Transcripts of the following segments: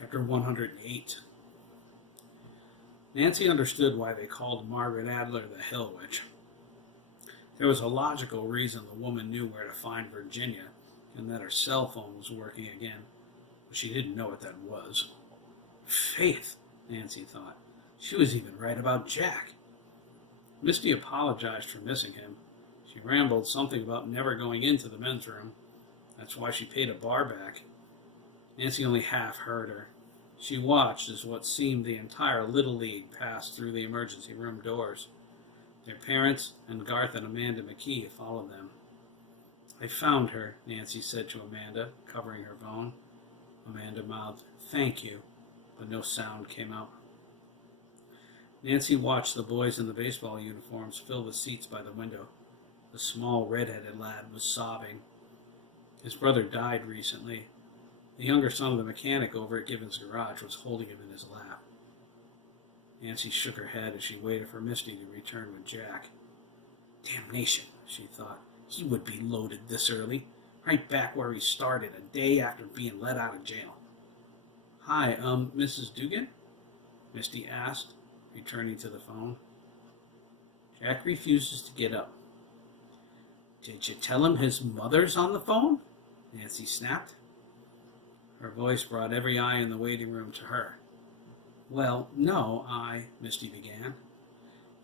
Chapter 108. Nancy understood why they called Margaret Adler the Hill Witch. There was a logical reason the woman knew where to find Virginia, and that her cell phone was working again, but she didn't know what that was. Faith, Nancy thought. She was even right about Jack. Misty apologized for missing him. She rambled something about never going into the men's room. That's why she paid a bar back. Nancy only half heard her. She watched as what seemed the entire Little League passed through the emergency room doors. Their parents and Garth and Amanda McKee followed them. I found her, Nancy said to Amanda, covering her phone. Amanda mouthed, "Thank you," but no sound came out. Nancy watched the boys in the baseball uniforms fill the seats by the window. The small red-headed lad was sobbing. His brother died recently. The younger son of the mechanic over at Gibbons' garage was holding him in his lap. Nancy shook her head as she waited for Misty to return with Jack. Damnation, she thought. He would be loaded this early, right back where he started, a day after being let out of jail. Hi, Mrs. Dougan? Misty asked, returning to the phone. Jack refuses to get up. Did you tell him his mother's on the phone? Nancy snapped. Her voice brought every eye in the waiting room to her. Well, no, Misty began.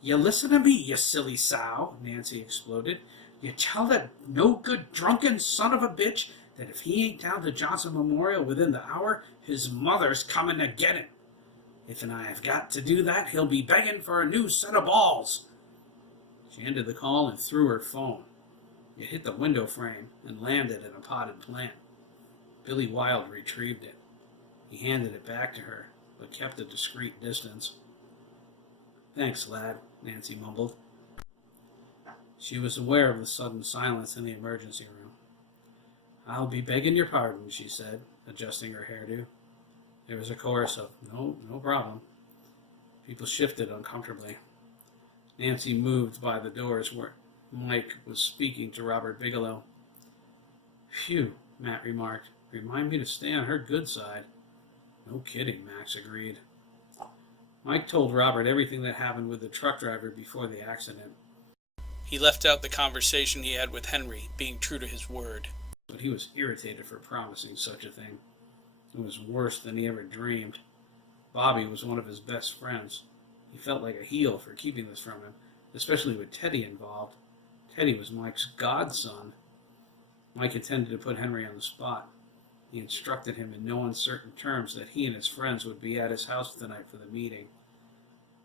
You listen to me, you silly sow, Nancy exploded. You tell that no-good drunken son of a bitch that if he ain't down to Johnson Memorial within the hour, his mother's coming to get him. If and I have got to do that, he'll be begging for a new set of balls. She ended the call and threw her phone. It hit the window frame and landed in a potted plant. Billy Wilde retrieved it. He handed it back to her, but kept a discreet distance. Thanks, lad, Nancy mumbled. She was aware of the sudden silence in the emergency room. I'll be begging your pardon, she said, adjusting her hairdo. There was a chorus of, no problem. People shifted uncomfortably. Nancy moved by the doors where Mike was speaking to Robert Bigelow. Phew, Matt remarked. Remind me to stay on her good side. No kidding, Max agreed. Mike told Robert everything that happened with the truck driver before the accident. He left out the conversation he had with Henry, being true to his word. But he was irritated for promising such a thing. It was worse than he ever dreamed. Bobby was one of his best friends. He felt like a heel for keeping this from him, especially with Teddy involved. Teddy was Mike's godson. Mike intended to put Henry on the spot. He instructed him in no uncertain terms that he and his friends would be at his house tonight for the meeting.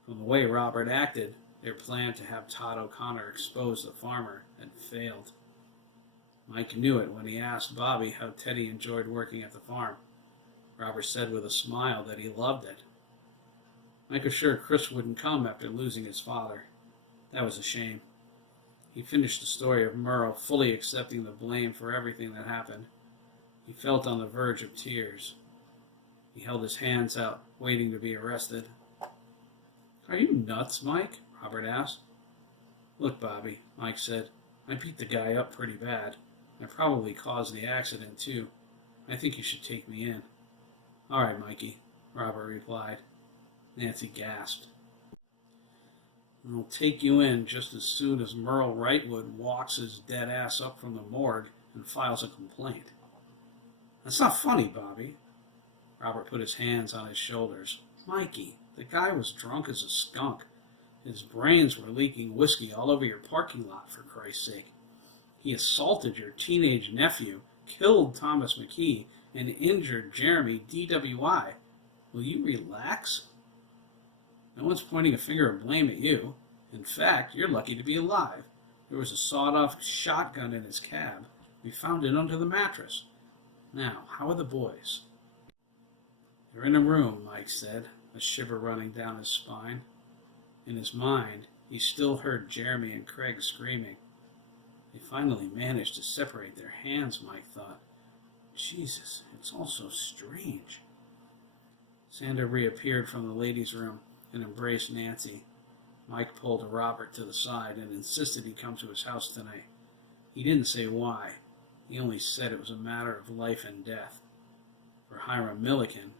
From the way Robert acted, their plan to have Todd O'Connor expose the farmer had failed. Mike knew it when he asked Bobby how Teddy enjoyed working at the farm. Robert said with a smile that he loved it. Mike was sure Chris wouldn't come after losing his father. That was a shame. He finished the story of Merle fully accepting the blame for everything that happened. He felt on the verge of tears. He held his hands out, waiting to be arrested. Are you nuts, Mike? Robert asked. Look, Bobby, Mike said. I beat the guy up pretty bad. I probably caused the accident, too. I think you should take me in. All right, Mikey, Robert replied. Nancy gasped. I'll take you in just as soon as Merle Wrightwood walks his dead ass up from the morgue and files a complaint. That's not funny, Bobby. Robert put his hands on his shoulders. Mikey, the guy was drunk as a skunk. His brains were leaking whiskey all over your parking lot, for Christ's sake. He assaulted your teenage nephew, killed Thomas McKee, and injured Jeremy DWI. Will you relax? No one's pointing a finger of blame at you. In fact, you're lucky to be alive. There was a sawed-off shotgun in his cab. We found it under the mattress. Now, how are the boys? They're in a room, Mike said, a shiver running down his spine. In his mind, he still heard Jeremy and Craig screaming. They finally managed to separate their hands, Mike thought. Jesus, it's all so strange. Sandra reappeared from the ladies' room and embraced Nancy. Mike pulled Robert to the side and insisted he come to his house tonight. He didn't say why. He only said it was a matter of life and death. For Hiram Milliken,